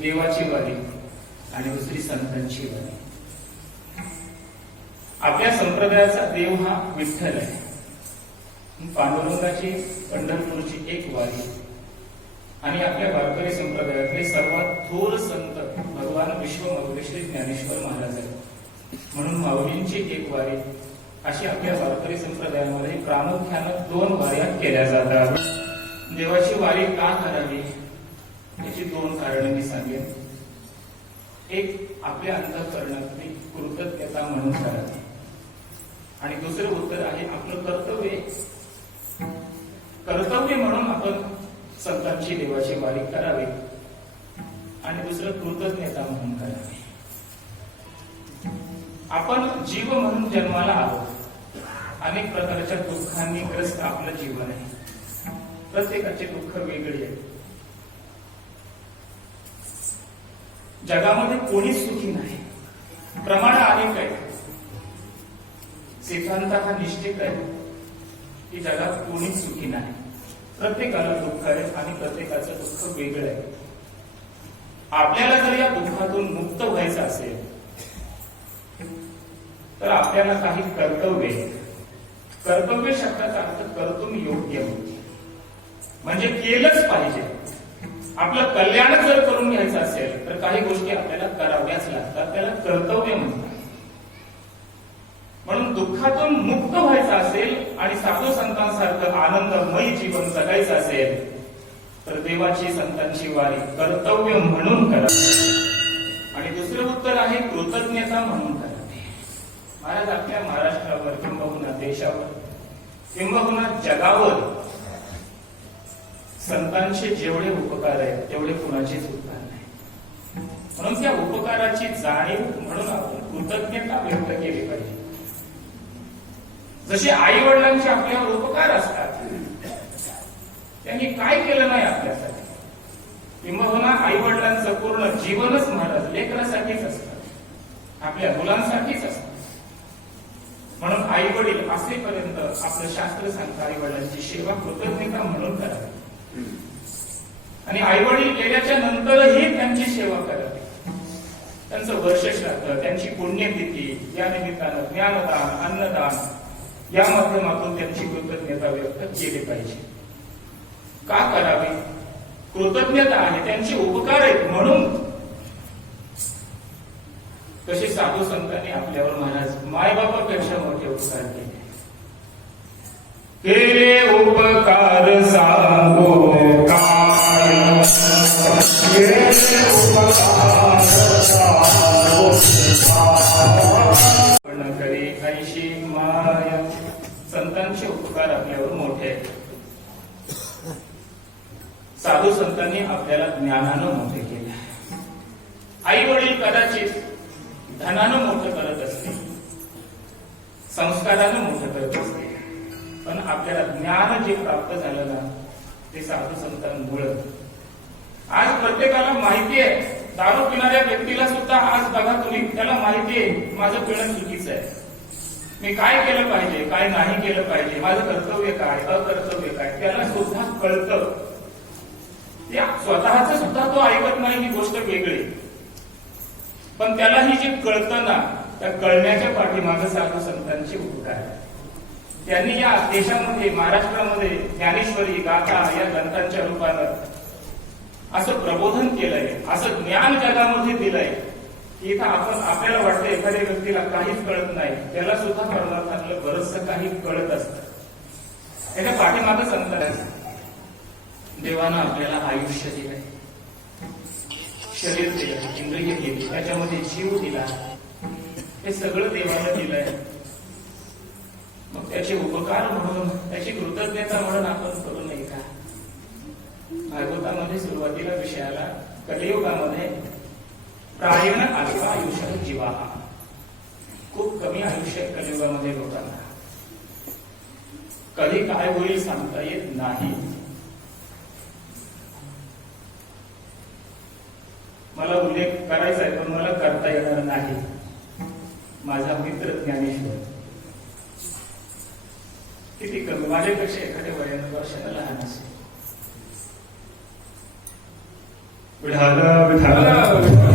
देवाची वारी आणि दुसरी संतांची वारी. आपल्या संप्रदायाचा देव हा विठ्ठल आहे. पांडुरंगाची पंढरपूरची एक वारी. आणि आपल्या वारकरी संप्रदायातले सर्वात थोर संत भगवान विश्व श्री ज्ञानेश्वर महाराज आहेत. म्हणून माऊलींची एक वारी अशी आपल्या वारकरी संप्रदायामध्ये प्रामुख्यानं दोन वाऱ्या केल्या जातात. देवाची वारी का करावी? याची दोन कारणे मी सांगेन. एक आपल्या अंतःकरणातली कृतज्ञता म्हणून करावी आणि दुसरं उत्तर आहे आपलं कर्तव्य. कर्तव्य म्हणून आपण संतांची देवाची वारी करावी. आणि दुसरं कृतज्ञता म्हणून करावी. आपण जीव म्हणून जन्माला आलो अनेक प्रकारच्या दुःखांनी ग्रस्त आपलं जीवन आहे. प्रत्येकाचे दुःख वेगळे आहे. जगामध्ये कोणीच सुखी नाही. प्रमाण अनेक आहे सिद्धांत हा निश्चित आहे की जगात कोणीच सुखी नाही. प्रत्येकाला दुःख आहे आणि प्रत्येकाचं दुःख वेगळं आहे. आपल्याला जर या दुःखातून मुक्त व्हायचं असेल तर आपल्याला काही कर्तव्य कर्तव्य शब्दाचा अर्थ कर्तुम योग्य म्हणजे केलंच पाहिजे. आपलं कल्याण जर करून घ्यायचं असेल तर काही गोष्टी आपल्याला कराव्याच लागतात. त्याला कर्तव्य म्हणतात. म्हणून दुःखातून मुक्त व्हायचं असेल आणि साधू संतांसारखं आनंदमयी जीवन जगायचं असेल तर देवाची संतांची वारी कर्तव्य म्हणून करा. आणि दुसरं उत्तर आहे कृतज्ञता म्हणून करा. महाराज आपल्या महाराष्ट्रावर किंबहुना देशावर किंबहुना जगावर संतांचे जेवढे उपकार आहेत तेवढे कुणाचेच उपकार नाही. म्हणून त्या उपकाराची जाणीव म्हणून आपण कृतज्ञता व्यक्त केली पाहिजे. जसे आई वडिलांचे आपल्यावर उपकार असतात त्यांनी काय केलं नाही आपल्यासाठी? किंबहुना आई वडिलांचं पूर्ण जीवनच महाराज लेकरासाठीच असतं. आपल्या मुलांसाठीच असतं. म्हणून आई वडील असेपर्यंत आपलं शास्त्र सांगतं आई वडिलांची सेवा कृतज्ञता म्हणून करावी. आणि आई वडील गेल्याच्या नंतरही त्यांची सेवा करावी त्यांचं वर्ष श्राद्ध त्यांची पुण्यतिथी या निमित्तानं ज्ञानदान अन्नदान या माध्यमातून त्यांची कृतज्ञता व्यक्त केली पाहिजे. का करावी? कृतज्ञता आहे त्यांचे उपकार आहेत म्हणून. तसे साधू संतांनी आपल्यावर महाराज मायबापापेक्षा मोठे उपकार केले. केले उपकार सांगो काय केले उपकार सांगो पण करी ऐशी संतांचे उपकार आपल्यावर मोठे आहेत साधू संतांनी आपल्याला ज्ञानानं मोठे केले. आई वडील कदाचित धनानं मोठं करत असते संस्कारानं मोठं करत असते पण आपल्याला ज्ञान जे प्राप्त झालं ना ते साधू संतांमुळं. आज प्रत्येकाला माहिती आहे दारू पिणाऱ्या व्यक्तीला सुद्धा आज बघा तुम्ही त्याला माहिती आहे माझं पिणं चुकीचं आहे. मी काय केलं पाहिजे काय नाही केलं पाहिजे माझं कर्तव्य काय अकर्तव्य काय त्याला सुद्धा कळतं. त्या स्वतःच सुद्धा तो ऐकत नाही ही गोष्ट वेगळी. पण त्याला ही जे कळतं ना त्या कळण्याच्या पाठीमागं साधू संतांची उपकार आहे. त्यांनी या देशामध्ये महाराष्ट्रामध्ये ज्ञानेश्वरी गाथा या ग्रंथांच्या रूपानं असं प्रबोधन केलंय असं ज्ञान जगामध्ये दिलंय की इथं आपण आपल्याला वाटतं एखाद्या व्यक्तीला काहीच कळत नाही. त्याला सुद्धा परमार्थातलं बरचसं काही कळत असतं. त्याच्या अंतर आहे. देवानं आपल्याला आयुष्य दिलंय. शरीर दिलं इंद्रिय दिली त्याच्यामध्ये जीव दिला. हे सगळं देवानं दिलंय. मग त्याचे उपकार म्हणून त्याची कृतज्ञता म्हणून आपण करू नये का? भागवतामध्ये सुरुवातीला विषयाला कलियुगामध्ये प्रायण अल्प आयुष्य जीवा खूप कमी आयुष्य कलियुगामध्ये लोकांना. कधी काय होईल सांगता येत नाही. मला उल्लेख करायचा आहे पण मला करता येणार नाही. माझा मित्र ज्ञानेश्वर. किती कमी माझ्यापेक्षा एखाद्या वयानं वर्षाला लहान असेल. विठाल विठ्ठल